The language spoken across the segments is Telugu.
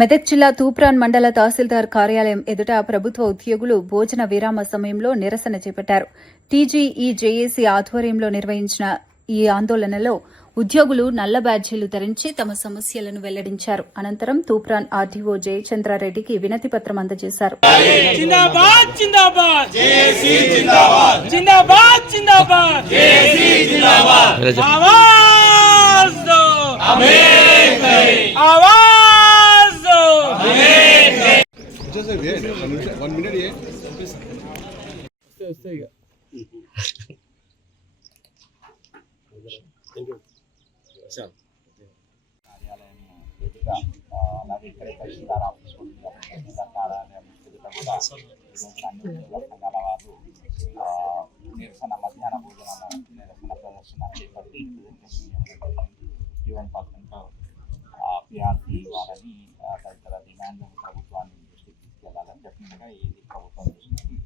మెదక్ జిల్లా తూప్రాన్ మండల తహసీల్దార్ కార్యాలయం ఎదుట ప్రభుత్వ ఉద్యోగులు భోజన విరామ సమయంలో నిరసన చేపట్టారు. టీజీఈ జేఏసీ ఆధ్వర్యంలో నిర్వహించిన ఈ ఆందోళనలో ఉద్యోగులు నల్ల బ్యాడ్జీలు ధరించి తమ సమస్యలను వెల్లడించారు. అనంతరం తూప్రాన్ ఆర్డీఓ జయచంద్రారెడ్డికి వినతి పత్రం అందజేశారు. అలాగే ఇక్కడ తహసీల్దార్ ఆఫీస్ కార్యాలయం సంఘాల వారు నిరసన మధ్యాహ్న భోజన నిరసన ప్రదర్శన చేపట్టి పిఆర్టీ వారని తదితర డిమాండ్లు ప్రభుత్వాన్ని దృష్టికి తీసుకెళ్లాలని డెఫినెట్గా ఇది ప్రభుత్వం దృష్టికి.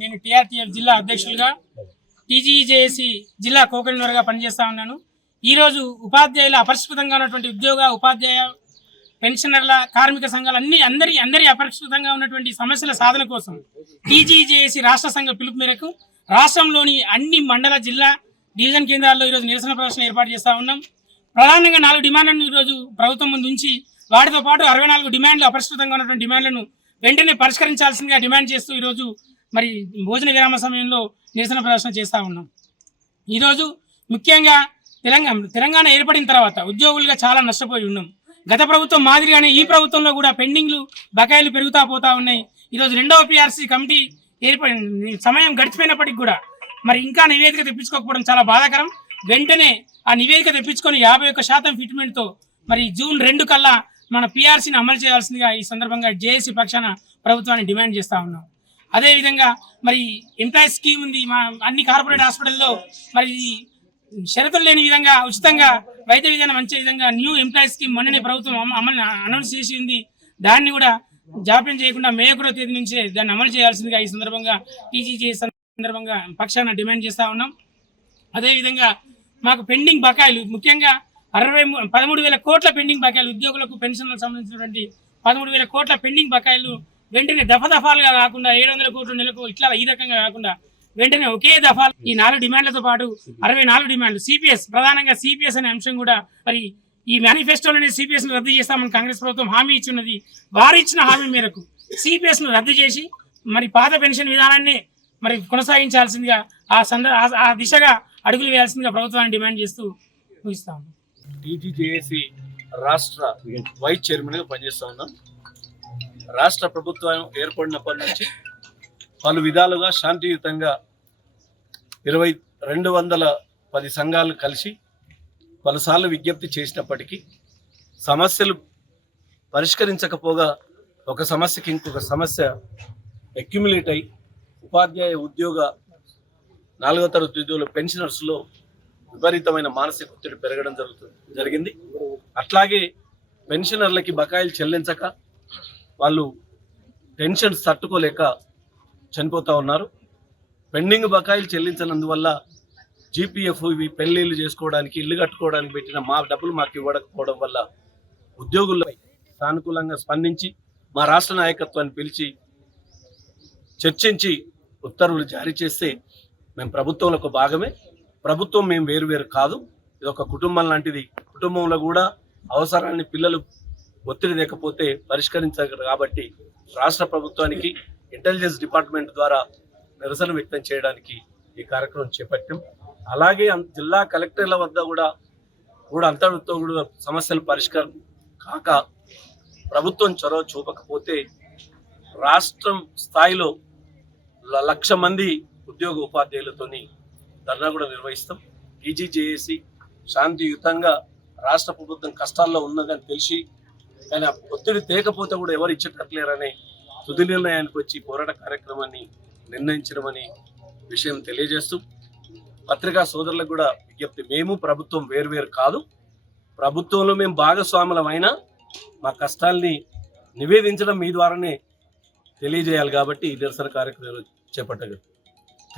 నేను టీఆర్టీఎల్ జిల్లా అధ్యక్షులుగా టీజీజేఏసీ జిల్లా కోకరినర్గా పనిచేస్తా ఉన్నాను. ఈరోజు ఉపాధ్యాయుల అపరిష్కృతంగా ఉన్నటువంటి ఉపాధ్యాయ పెన్షనర్ల కార్మిక సంఘాలు అందరి అపరిష్కృతంగా ఉన్నటువంటి సమస్యల సాధన కోసం టీజీజేఏసీ రాష్ట్ర సంఘ పిలుపు మేరకు రాష్ట్రంలోని అన్ని మండల జిల్లా డివిజన్ కేంద్రాల్లో ఈరోజు నిరసన ప్రదర్శన ఏర్పాటు చేస్తూ ఉన్నాం. ప్రధానంగా 4 డిమాండ్లను ఈరోజు ప్రభుత్వం ముందు ఉంచి వాటితో పాటు 64 డిమాండ్లు అపరిష్కృతంగా ఉన్నటువంటి డిమాండ్లను వెంటనే పరిష్కరించాల్సిందిగా డిమాండ్ చేస్తూ ఈరోజు మరి భోజన విరామ సమయంలో నిరసన ప్రదర్శన చేస్తూ ఉన్నాం. ఈరోజు ముఖ్యంగా తెలంగాణ ఏర్పడిన తర్వాత ఉద్యోగులుగా చాలా నష్టపోయి ఉన్నాం. గత ప్రభుత్వం మాదిరిగానే ఈ ప్రభుత్వంలో కూడా పెండింగ్లు బకాయిలు పెరుగుతా పోతా ఉన్నాయి. ఈరోజు 2వ పిఆర్సీ కమిటీ సమయం గడిచిపోయినప్పటికీ కూడా మరి ఇంకా నివేదిక తెప్పించుకోకపోవడం చాలా బాధాకరం. వెంటనే ఆ నివేదిక తెప్పించుకొని 51% ఫిట్మెంట్తో మరి జూన్ 2 కల్లా మన పిఆర్సీని అమలు చేయాల్సిందిగా ఈ సందర్భంగా జేఏసీ పక్షాన ప్రభుత్వాన్ని డిమాండ్ చేస్తూ ఉన్నాం. అదేవిధంగా మరి ఎంప్లాయీస్ స్కీమ్ ఉంది. మా అన్ని కార్పొరేట్ హాస్పిటల్లో మరి షరతులు లేని విధంగా ఉచితంగా వైద్య విధానం మంచి విధంగా న్యూ ఎంప్లాయీస్ స్కీమ్ మొన్ననే ప్రభుత్వం అమలు అనౌన్స్ చేసింది. దాన్ని కూడా జాప్యం చేయకుండా మే 1వ తేదీ నుంచే దాన్ని అమలు చేయాల్సిందిగా ఈ సందర్భంగా టీజీజే సందర్భంగా పక్షాన డిమాండ్ చేస్తూ ఉన్నాం. అదేవిధంగా మాకు పెండింగ్ బకాయిలు ముఖ్యంగా 13,000 కోట్ల పెండింగ్ బకాయిలు ఉద్యోగులకు పెన్షన్లకు సంబంధించినటువంటి 13,000 కోట్ల పెండింగ్ బకాయిలు వెంటనే దఫాలుగా కాకుండా 700 కోట్ల నెలకు ఇట్లా ఈ రకంగా కాకుండా వెంటనే ఒకే దఫా ఈ 4 డిమాండ్లతో పాటు 64 డిమాండ్లు సిపిఎస్ ప్రధానంగా సిపిఎస్ అనే అంశం కూడా మరి ఈ మేనిఫెస్టోలోనే సిపిఎస్ ను రద్దు చేస్తామని కాంగ్రెస్ ప్రభుత్వం హామీ ఇచ్చిన్నది. వారు ఇచ్చిన హామీ మేరకు సిపిఎస్ ను రద్దు చేసి మరి పాత పెన్షన్ విధానాన్ని మరి కొనసాగించాల్సిందిగా ఆ దిశగా అడుగులు వేయాల్సిందిగా ప్రభుత్వాన్ని డిమాండ్ చేస్తూ ముగిస్తాము. టీజీజేఏసీ రాష్ట్ర వైస్ చైర్మన్గా పనిచేస్తూ ఉన్నాం. రాష్ట్ర ప్రభుత్వం ఏర్పడినప్పటి నుంచి పలు విధాలుగా శాంతియుతంగా 210 సంఘాలు కలిసి పలుసార్లు విజ్ఞప్తి చేసినప్పటికీ సమస్యలు పరిష్కరించకపోగా ఒక సమస్యకి ఇంకొక సమస్య అక్యుములేట్ అయి ఉపాధ్యాయ ఉద్యోగ 4వ తరగతి ఉద్యోగుల పెన్షనర్స్లో విపరీతమైన మానసిక ఒత్తిడి పెరగడం జరిగింది. అట్లాగే పెన్షనర్లకి బకాయిలు చెల్లించక వాళ్ళు టెన్షన్స్ తట్టుకోలేక చనిపోతూ ఉన్నారు. పెండింగ్ బకాయిలు చెల్లించనందువల్ల జీపీఎఫ్ ఇవి పెళ్లిళ్ళు చేసుకోవడానికి ఇల్లు కట్టుకోవడానికి పెట్టిన మా డబ్బులు మాకు ఇవ్వకపోవడం వల్ల ఉద్యోగులపై సానుకూలంగా స్పందించి మా రాష్ట్ర నాయకత్వాన్ని పిలిచి చర్చించి ఉత్తర్వులు జారీ చేస్తే మేము ప్రభుత్వంలో ఒక భాగమే. ప్రభుత్వం మేము వేరు కాదు, ఇది ఒక కుటుంబం లాంటిది. కుటుంబంలో కూడా అవసరాన్ని పిల్లలు ఒత్తిడి లేకపోతే పరిష్కరించగలరు. కాబట్టి రాష్ట్ర ప్రభుత్వానికి ఇంటెలిజెన్స్ డిపార్ట్మెంట్ ద్వారా నిరసన వ్యక్తం చేయడానికి ఈ కార్యక్రమం చేపట్టాం. అలాగే జిల్లా కలెక్టర్ల వద్ద కూడా అంతటితో కూడా సమస్యలు పరిష్కారం కాక ప్రభుత్వం చొరవ చూపకపోతే రాష్ట్రం స్థాయిలో 1,00,000 మంది ఉద్యోగ ఉపాధ్యాయులతోని ధర్నా కూడా నిర్వహిస్తాం. టీజీజేఏసీ శాంతియుతంగా రాష్ట్ర ప్రభుత్వం కష్టాల్లో ఉన్నదని తెలిసి కానీ ఒత్తిడి తేకపోతే కూడా ఎవరు ఇచ్చేటట్లేరనే తుది నిర్ణయానికి వచ్చి పోరాట కార్యక్రమాన్ని నిర్ణయించడమని విషయం తెలియజేస్తూ పత్రికా సోదరులకు కూడా విజ్ఞప్తి, మేము ప్రభుత్వం వేరు కాదు, ప్రభుత్వంలో మేము భాగస్వాములమైనా మా కష్టాల్ని నివేదించడం మీ ద్వారానే తెలియజేయాలి. కాబట్టి ఈ నిరసన కార్యక్రమాలు చేపట్టగలరు.